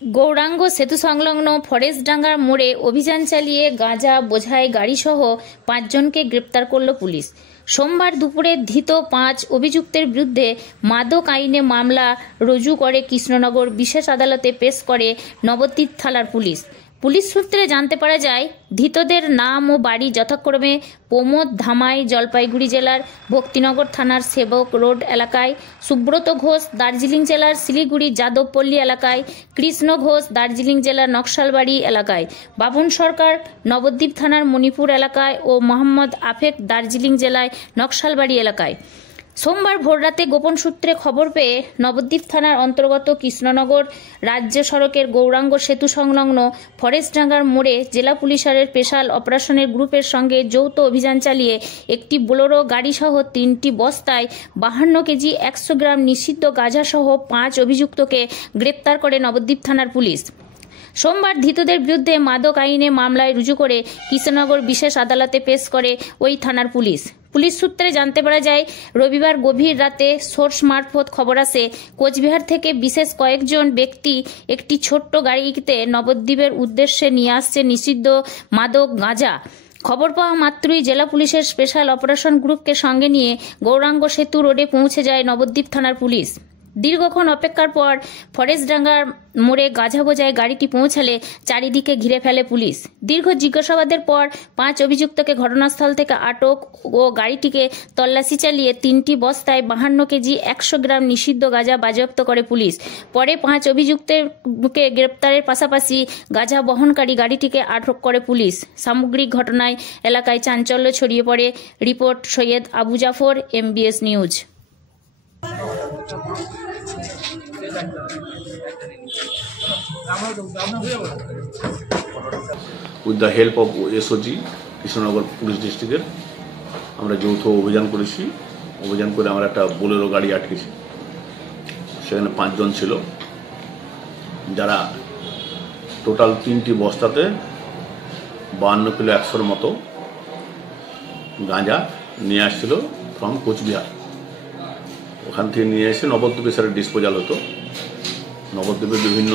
গৌরাঙ্গ সেতু সংলগ্ন ফরেস্টডাঙ্গার মোড়ে অভিযান চালিয়ে গাঁজা বোঝাই গাড়িসহ ৫ জনকে গ্রেপ্তার করল পুলিশ। সোমবার দুপুরে ধৃত ৫ অভিযুক্তের বিরুদ্ধে মাদক আইনে মামলা রুজু করে কৃষ্ণনগর বিশেষ আদালতে পেশ করে নবদ্বীপ থানার পুলিশ। পুলিশ সূত্রে জানতে পারা যায়, ধৃতদের নাম ও বাড়ি যথাক্রমে প্রমোদ ধামাই জলপাইগুড়ি জেলার ভক্তিনগর থানার সেবক রোড এলাকায়, সুব্রত ঘোষ দার্জিলিং জেলার শিলিগুড়ি যাদবপল্লী এলাকায়, কৃষ্ণ ঘোষ দার্জিলিং জেলার নকশালবাড়ি এলাকায়, বাবন সরকার নবদ্বীপ থানার মণিপুর এলাকায় ও মোহাম্মদ আফেক দার্জিলিং জেলায় নকশালবাড়ি এলাকায়। সোমবার ভোররাতে গোপন সূত্রে খবর পেয়ে নবদ্বীপ থানার অন্তর্গত কৃষ্ণনগর রাজ্য সড়কের গৌরাঙ্গ সেতু সংলগ্ন ফরেস্টডাঙ্গার মোড়ে জেলা পুলিশের স্পেশাল অপারেশনের গ্রুপের সঙ্গে যৌথ অভিযান চালিয়ে একটি বোলেরো গাড়িসহ ৩টি বস্তায় ৫২ কেজি ১০০ গ্রাম নিষিদ্ধ গাঁজাসহ ৫ অভিযুক্তকে গ্রেপ্তার করে নবদ্বীপ থানার পুলিশ। সোমবার ধৃতদের বিরুদ্ধে মাদক আইনে মামলায় রুজু করে কৃষ্ণনগর বিশেষ আদালতে পেশ করে ওই থানার পুলিশ। পুলিশ সূত্রে জানতে পারা যায়, রবিবার গভীর রাতে সোর্স মারফত খবর আসে কোচবিহার থেকে বিশেষ কয়েকজন ব্যক্তি একটি ছোট্ট গাড়িতে নবদ্বীপের উদ্দেশ্যে নিয়ে আসছে নিষিদ্ধ মাদক গাঁজা। খবর পাওয়া মাত্রই জেলা পুলিশের স্পেশাল অপারেশন গ্রুপকে সঙ্গে নিয়ে গৌরাঙ্গ সেতু রোডে পৌঁছে যায় নবদ্বীপ থানার পুলিশ। দীর্ঘক্ষণ অপেক্ষার পর ফরেস্টডাঙ্গার মোড়ে গাঁজা বোঝাই গাড়িটি পৌঁছালে চারিদিকে ঘিরে ফেলে পুলিশ। দীর্ঘ জিজ্ঞাসাবাদের পর ৫ অভিযুক্তকে ঘটনাস্থল থেকে আটক ও গাড়িটিকে তল্লাশি চালিয়ে ৩টি বস্তায় ৫২ কেজি ১০০ গ্রাম নিষিদ্ধ গাঁজা বাজেয়াপ্ত করে পুলিশ। পরে ৫ অভিযুক্তকে গ্রেপ্তারের পাশাপাশি গাঁজা বহনকারী গাড়িটিকে আটক করে পুলিশ। সামগ্রিক ঘটনায় এলাকায় চাঞ্চল্য ছড়িয়ে পড়ে। Report Syed Abu Jafar, MBS news. With the help of SOG Krishnanagar police ডিস্ট্রিক্টের আমরা যৌথ অভিযান করেছি। অভিযান করে আমরা একটা বোলেরো গাড়ি আটকেছি। সেখানে ৫ জন ছিল, যারা টোটাল ৩টি বস্তাতে ৫২ কিলো ১০০-র মতো গাঁজা নিয়ে আসছিল ফ্রম কোচবিহার। ওখান থেকে নিয়ে এসে নবদ্বীপে সেটা ডিসপোজাল হতো। নবদ্বীপের বিভিন্ন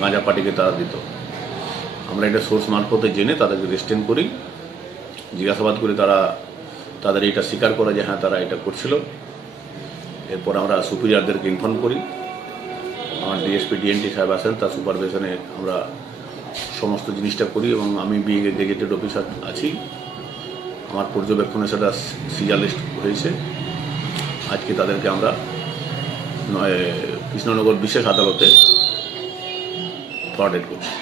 গাঁজা পার্টিকে তারা দিত। আমরা এটা সোর্স মারফতে জেনে তাদেরকে রেস্টেন করি, জিজ্ঞাসাবাদ করে তাদের এটা স্বীকার করে যে হ্যাঁ তারা এটা করছিল। এরপর আমরা সুপিরিয়রদেরকে ইনফর্ম করি। আমার DSP DNT সাহেব আসেন, তার সুপারভিশনে আমরা সমস্ত জিনিসটা করি এবং আমি বিং এ গেজেটেড অফিসার আছি। আমার পর্যবেক্ষণে সেটা সিজার লিস্ট হয়েছে। আজকে তাদেরকে আমরা কৃষ্ণনগর বিশেষ আদালতে ফরওয়ার্ড করছি।